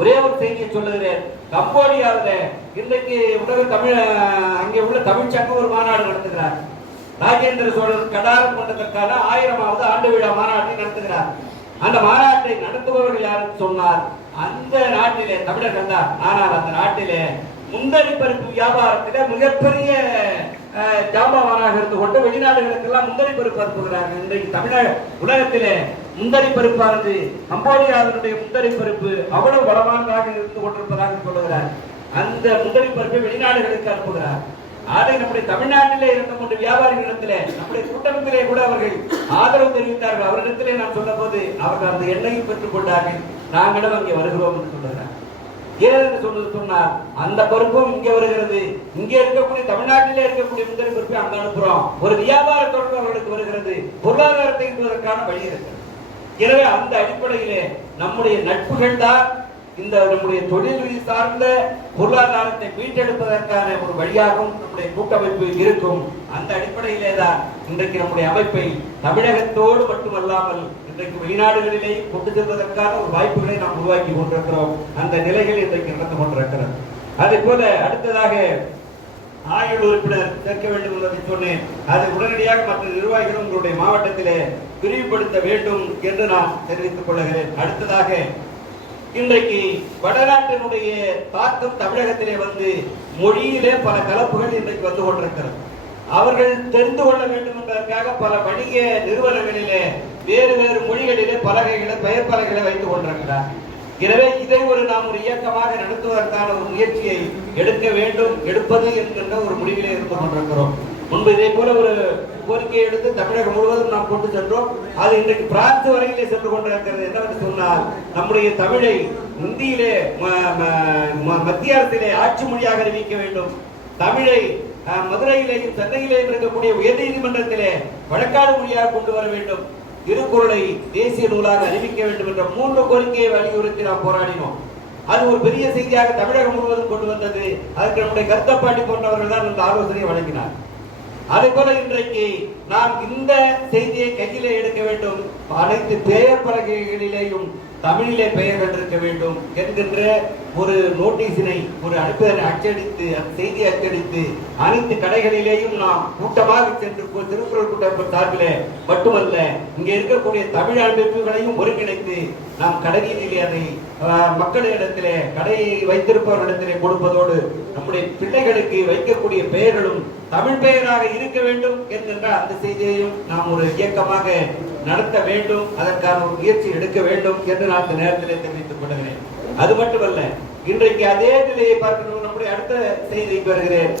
ஒரே ஒரு செய்தியை சொல்லுகிறேன். கம்போடியாவில் இன்றைக்கு உலக தமிழ் அங்கே உள்ள தமிழ் சங்கம் ஒரு மாநாடு நடத்துகிறார். ராஜேந்திர சோழர் கடாரம் கொண்டதற்கான 1000வது ஆண்டு விழா மாநாட்டை நடத்துகிறார். அந்த மாநாட்டை நடத்துபவர்கள் யாருன்னு சொன்னார், அந்த நாட்டிலே தமிழர்கள் தான். ஆனால் அந்த நாட்டிலே முந்தரி பருப்பு வியாபாரத்திலே மிகப்பெரிய ஜாம்பவானாக இருந்து கொண்டு வெளிநாடுகளுக்கெல்லாம் முந்தரி பருப்பு அனுப்புகிறார்கள். இன்றைக்கு தமிழக உலகத்திலே முந்தரி பருப்பானது கம்போடியாவினுடைய முந்தரி பருப்பு அவ்வளவு வளமானதாக இருந்து கொண்டிருப்பதாக சொல்லுகிறார். அந்த முந்தரி பருப்பை வெளிநாடுகளுக்கு அனுப்புகிறார். அதை நம்முடைய தமிழ்நாட்டிலே இருந்து கொண்டு வியாபாரிகளிடத்திலே நம்முடைய கூட்டமைப்பிலே கூட அவர்கள் ஆதரவு தெரிவித்தார்கள். அவரிடத்திலே நான் சொன்ன போது அவர்கள் அந்த எண்ணெயை பெற்றுக் கொண்டார்கள். நாங்களும் அங்கே வருகிறோம் என்று சொல்லுகிறார். ஏன்னு சொன்னார், அந்த பருப்பும் இங்கே வருகிறது. இங்கே இருக்கக்கூடிய தமிழ்நாட்டிலே இருக்கக்கூடிய முந்தரி பருப்பை அங்க அனுப்புறோம். ஒரு வியாபார தொடர்பு அவர்களுக்கு வருகிறது. பொருளாதாரத்தை என்பதற்கான வழி இருக்கிறது. எனவே அந்த அடிப்படையிலே நம்முடைய நட்புகள் தான் இந்த நம்முடைய தொழில் சார்ந்த பொருளாதாரத்தை மீட்டெடுப்பதற்கான ஒரு வழியாகவும் நம்முடைய கூட்டமைப்பு இருக்கும். அந்த அடிப்படையிலே தான் இன்றைக்கு நம்முடைய அமைப்பை தமிழகத்தோடு மட்டுமல்லாமல் இன்றைக்கு வெளிநாடுகளிலே கொண்டு செல்வதற்கான ஒரு வாய்ப்புகளை நாம் உருவாக்கி கொண்டிருக்கிறோம். அந்த நிலைகள் இன்றைக்கு நடந்து கொண்டிருக்கிறது. அதே போல அடுத்ததாக ஆயுள் உறுப்பினர் சேர்க்க வேண்டும் என்பதை சொன்னேன். அதை உடனடியாக மற்ற நிர்வாகிகளும் உங்களுடைய மாவட்டத்திலே விரிவுபடுத்த வேண்டும் என்று நான் தெரிவித்துக் கொள்கிறேன். அடுத்ததாக இன்றைக்கு வடநாட்டினுடைய தாக்கம் தமிழகத்திலே வந்து மொழியிலே பல கலப்புகள் இன்றைக்கு வந்து கொண்டிருக்கிறது. அவர்கள் தெரிந்து கொள்ள வேண்டும் என்பதற்காக பல வணிக நிறுவனங்களிலே வேறு வேறு மொழிகளிலே பலகைகளை பெயர் பலகைகளை வைத்துக் கொண்டிருக்கிறார். எனவே இதை நாம் ஒரு இயக்கமாக நடத்துவதற்கான ஒரு முயற்சியை எடுக்க வேண்டும், எடுப்பது என்கின்ற ஒரு முடிவிலே இருந்து கொண்டிருக்கிறோம். முன்பு இதே போல ஒரு கோரிக்கையை எடுத்து தமிழகம் முழுவதும் நாம் கொண்டு சென்றோம். அது இன்றைக்கு பிரான்ஸ் வரையிலே சென்று கொண்டிருக்கிறது. என்னவென்று சொன்னால், நம்முடைய தமிழை இந்தியிலே மத்திய அரசிலே ஆட்சி மொழியாக அறிவிக்க வேண்டும். தமிழை மதுரையிலேயும் சென்னையிலேயும் இருக்கக்கூடிய உயர் நீதிமன்றத்திலே வழக்காடு மொழியாக கொண்டு வர வேண்டும். திருக்குறளை தேசிய நூலாக அறிவிக்க வேண்டும் என்ற 3 கோரிக்கையை வலியுறுத்தி நாம் போராடினோம். அது ஒரு பெரிய செய்தியாக தமிழகம் முழுவதும் கொண்டு வந்தது. அதற்கு நம்முடைய கருத்தப்பாட்டி போன்றவர்கள் தான் இந்த ஆலோசனையை வழங்கினார். அதே போல இன்றைக்கு நாம் இந்த செய்தியை கையிலே எடுக்க வேண்டும். அனைத்து பெயர் பலகைகளிலேயும் தமிழிலே பெயர்கள் இருக்க வேண்டும் என்கின்ற ஒரு நோட்டீஸினை ஒரு அச்சடித்து அந்த செய்தியை அச்சடித்து அனைத்து கடைகளிலேயும் நாம் கூட்டமாக சென்று திருக்குறள் கூட்டம் சார்பிலே மட்டுமல்ல, இங்கே இருக்கக்கூடிய தமிழ் அமைப்புகளையும் ஒருங்கிணைத்து நாம் கடையிலே அதை மக்களிடத்திலே கடையை வைத்திருப்பவர்களிடத்திலே கொடுப்பதோடு நம்முடைய பிள்ளைகளுக்கு வைக்கக்கூடிய பெயர்களும் தமிழ் பெயராக இருக்க வேண்டும் என்கின்ற அந்த செய்தியையும் நாம் ஒரு இயக்கமாக நடத்த வேண்டும். அதற்கான ஒரு முயற்சி எடுக்க வேண்டும் என்று நான் இந்த நேரத்திலே தெரிவித்துக் கொள்கிறேன். அது மட்டுமல்ல, இன்றைக்கு அதே நிலையை பார்க்கணும். நம்முடைய அடுத்த செய்திக்கு வருகிறேன்.